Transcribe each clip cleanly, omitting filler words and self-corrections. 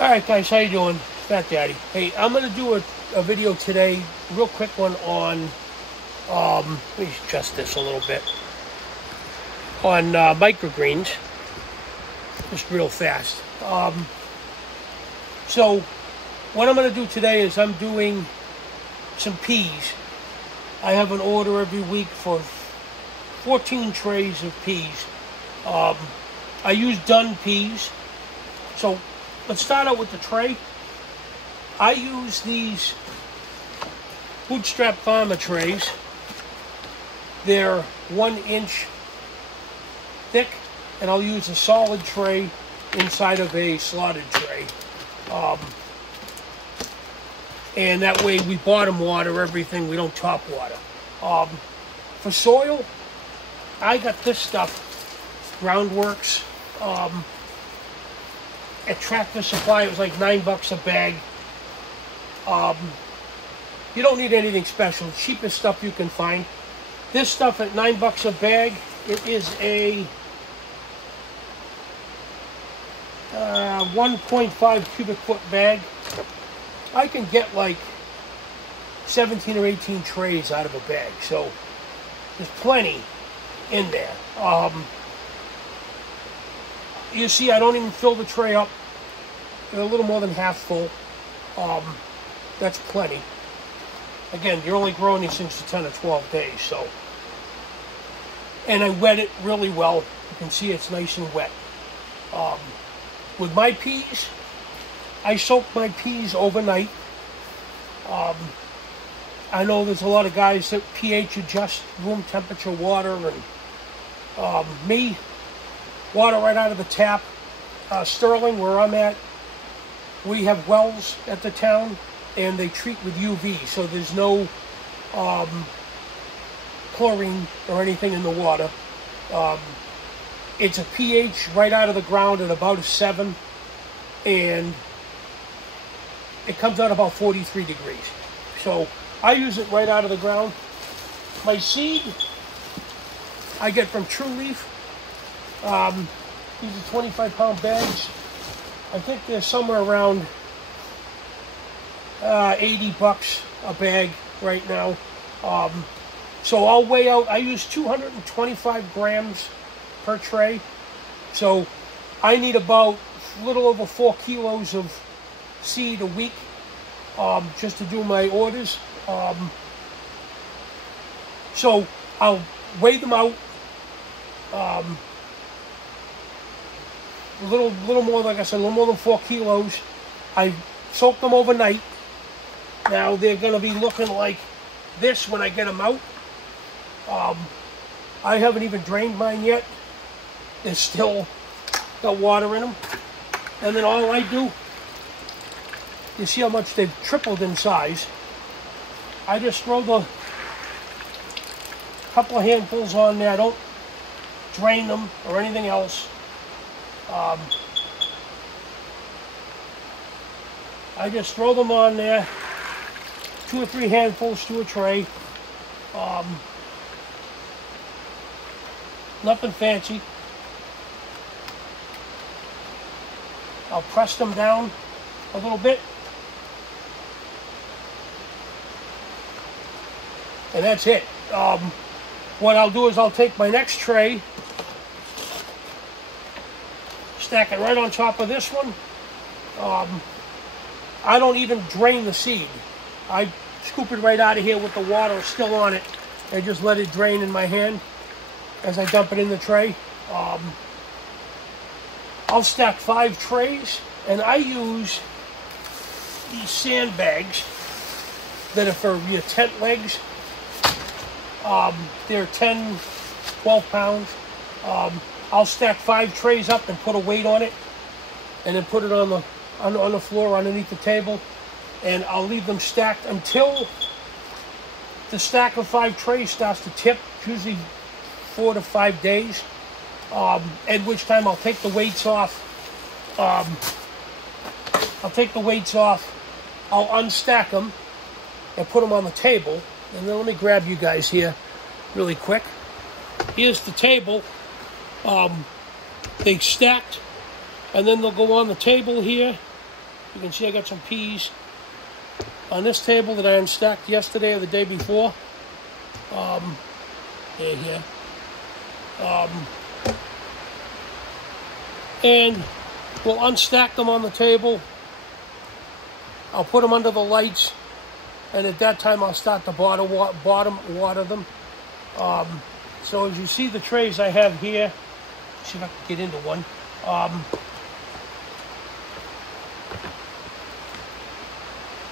Alright guys, how you doing? Fat Daddy. Hey, I'm going to do a video today, real quick one on, let me adjust this a little bit, on microgreens, just real fast. So, what I'm going to do today is I'm doing some peas. I have an order every week for 14 trays of peas. I use done peas. So, let's start out with the tray. I use these Bootstrap Farmer trays. They're 1 inch thick, and I'll use a solid tray inside of a slotted tray. And that way we bottom water everything, we don't top water. For soil, I got this stuff, Groundworks. At Tractor Supply, it was like $9 a bag. You don't need anything special. The cheapest stuff you can find. This stuff at $9 a bag, it is a 1.5 cubic foot bag. I can get like 17 or 18 trays out of a bag, so there's plenty in there. You see, I don't even fill the tray up. They're a little more than half full. That's plenty. Again, you're only growing these things for 10 or 12 days, so. And I wet it really well. You can see it's nice and wet. With my peas, I soak my peas overnight. I know there's a lot of guys that pH adjust room temperature water, and me, water right out of the tap. Sterling, where I'm at, we have wells at the town, and they treat with UV, so there's no chlorine or anything in the water. It's a pH right out of the ground at about a 7, and it comes out about 43 degrees. So I use it right out of the ground. My seed I get from True Leaf. These are 25-pound bags. I think they're somewhere around $80 a bag right now. So I'll weigh out. I use 225 grams per tray. So I need about a little over 4 kilos of seed a week just to do my orders. So I'll weigh them out. A little more, like I said, a little more than 4 kilos. I soak them overnight. Now they're going to be looking like this when I get them out. I haven't even drained mine yet. They're still got water in them. And then all I do, you see how much they've tripled in size. I just throw the couple of handfuls on there. I don't drain them or anything else. I just throw them on there, 2 or 3 handfuls to a tray. Nothing fancy. I'll press them down a little bit. And that's it. What I'll do is I'll take my next tray, stack it right on top of this one. I don't even drain the seed. I scoop it right out of here with the water still on it and just let it drain in my hand as I dump it in the tray. I'll stack 5 trays, and I use these sandbags that are for your tent legs. They're 10, 12 pounds. I'll stack 5 trays up and put a weight on it, and then put it on the floor underneath the table, and I'll leave them stacked until the stack of 5 trays starts to tip, usually 4 to 5 days, at which time I'll take the weights off. I'll unstack them and put them on the table. And then let me grab you guys here really quick. Here's the table. They stacked, and then they'll go on the table here, You can see I got some peas on this table that I unstacked yesterday or the day before. Here. And we'll unstack them on the table. I'll put them under the lights, and at that time I'll start to bottom water them. So as you see the trays I have here, see if I can get into one.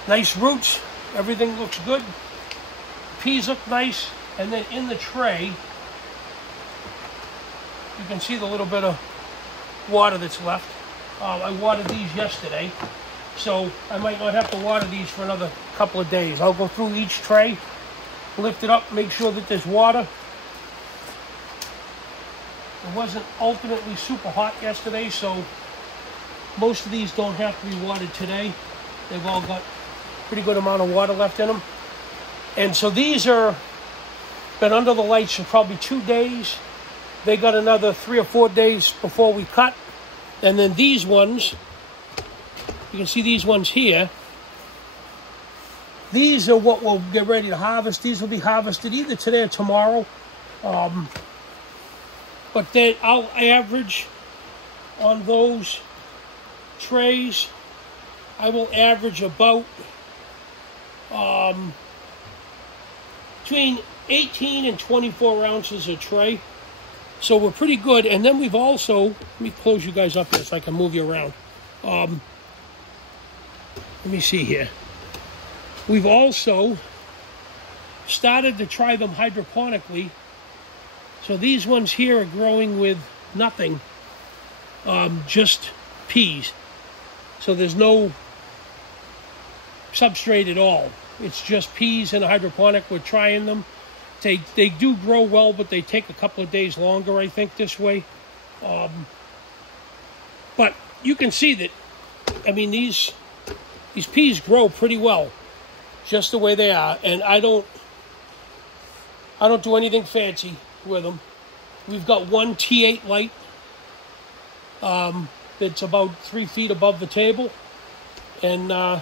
Nice roots, everything looks good. Peas look nice, and then in the tray, you can see the little bit of water that's left. I watered these yesterday, so I might not have to water these for another couple of days. I'll go through each tray, lift it up, make sure that there's water. It wasn't ultimately super hot yesterday, so most of these don't have to be watered today. They've all got pretty good amount of water left in them. And so these are been under the lights for probably 2 days. They got another 3 or 4 days before we cut. And then these ones, you can see these ones here. These are what we'll get ready to harvest. These will be harvested either today or tomorrow. But then I'll average on those trays. I will average about between 18 and 24 ounces a tray. So we're pretty good. And then we've also, let me close you guys up here so I can move you around. Let me see here. We've also started to try them hydroponically. So these ones here are growing with nothing, just peas. So there's no substrate at all. It's just peas in a hydroponic. We're trying them. They do grow well, but they take a couple of days longer, I think, this way. But you can see that, I mean, these peas grow pretty well, just the way they are. And I don't do anything fancy with them. We've got one T8 light that's about 3 feet above the table. And the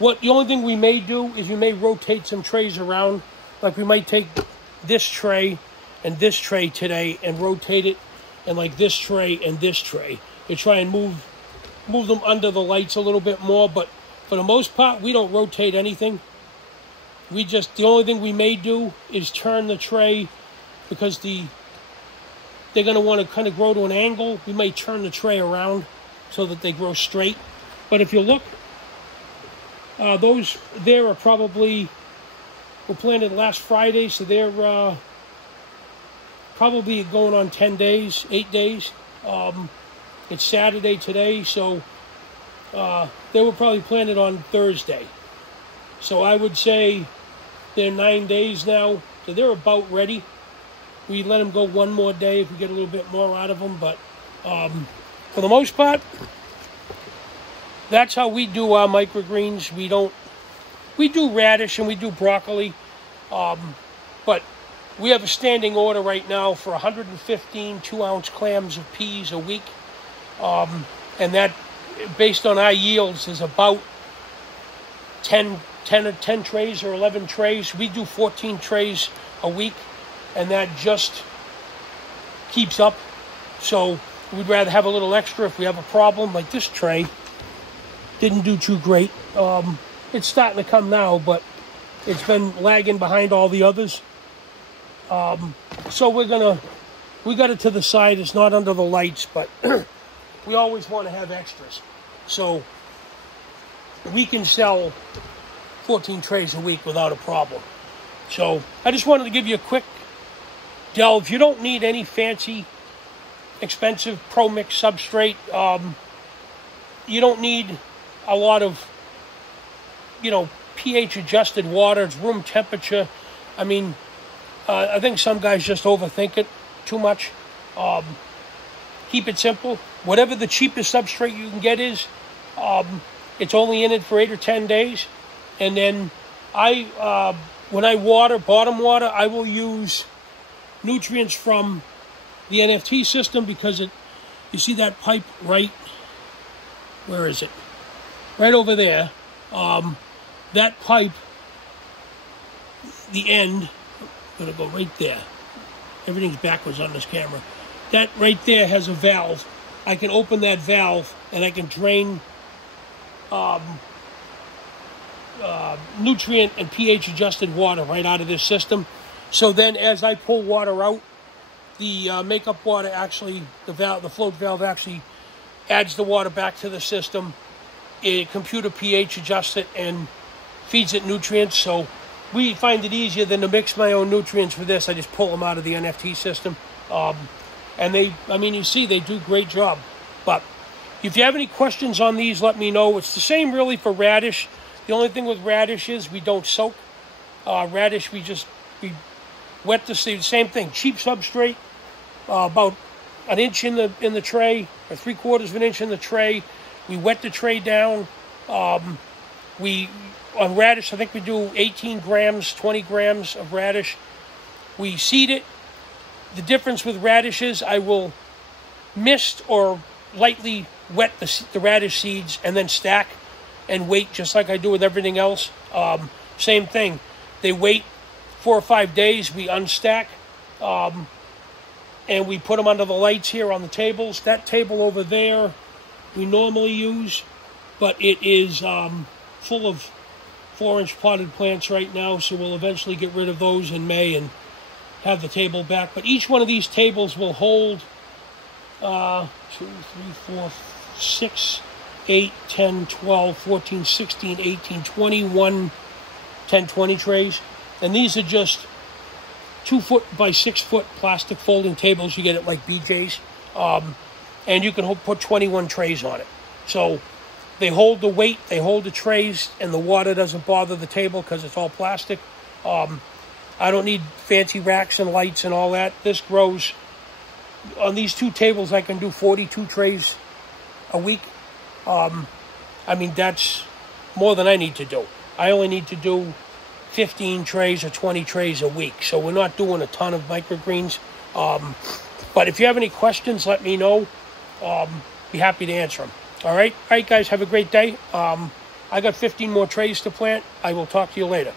only thing we may do is we may rotate some trays around. Like we might take this tray and this tray today and rotate it, and like this tray and this tray, to try and move them under the lights a little bit more. But for the most part, we don't rotate anything. The only thing we may do is turn the tray, because they're going to want to kind of grow to an angle. We may turn the tray around so that they grow straight. But if you look, those there are probably, were planted last Friday, so they're probably going on 10 days, 8 days. It's Saturday today, so they were probably planted on Thursday. So I would say they're 9 days now, so they're about ready. We let them go one more day if we get a little bit more out of them, but for the most part, that's how we do our microgreens. We do radish and we do broccoli, but we have a standing order right now for 115 2-ounce clams of peas a week, and that, based on our yields, is about 10 trays or 11 trays. We do 14 trays a week, and that just keeps up. So we'd rather have a little extra if we have a problem. Like this tray didn't do too great. It's starting to come now, but it's been lagging behind all the others. So we got it to the side. It's not under the lights, but we always want to have extras. So we can sell 14 trays a week without a problem. So I just wanted to give you a quick delve. You don't need any fancy, expensive Pro Mix substrate. You don't need a lot of, pH adjusted water. It's room temperature. I mean, I think some guys just overthink it too much. Keep it simple. Whatever the cheapest substrate you can get is, it's only in it for 8 or 10 days. And then when I water, bottom water, I will use nutrients from the NFT system, because you see that pipe right, where is it? right over there. That pipe, the end, I'm going to go right there. Everything's backwards on this camera. That right there has a valve. I can open that valve and I can drain nutrient and pH adjusted water right out of this system. So then as I pull water out, the makeup water actually, the float valve actually adds the water back to the system. It computer pH adjusts it and feeds it nutrients. So we find it easier than to mix my own nutrients for this. I just pull them out of the NFT system. And you see, they do a great job. But if you have any questions on these, let me know. It's the same really for radish. The only thing with radish is we don't soak. Radish, we wet the seed. Same thing, cheap substrate, about an inch in the tray, or 3/4 of an inch in the tray. We wet the tray down. On radish, I think we do 18 grams, 20 grams of radish. We seed it. The difference with radish is I will mist or lightly wet the radish seeds and then stack and wait just like I do with everything else. Same thing. They wait 4 or 5 days. We unstack and we put them under the lights here on the tables. That table over there we normally use, but it is full of 4-inch potted plants right now, so we'll eventually get rid of those in May and have the table back. But each one of these tables will hold 2, 3, 4, 6, 8, 10, 12, 14, 16, 18, 21, 10, 20 trays. And these are just 2-foot by 6-foot plastic folding tables you get at like BJ's. And you can put 21 trays on it. So they hold the weight, they hold the trays, and the water doesn't bother the table because it's all plastic. I don't need fancy racks and lights and all that. This grows, on these 2 tables, I can do 42 trays a week. That's more than I need to do. I only need to do 15 trays or 20 trays a week. So we're not doing a ton of microgreens. But if you have any questions, let me know. Be happy to answer them. All right, guys, have a great day. I got 15 more trays to plant. I will talk to you later.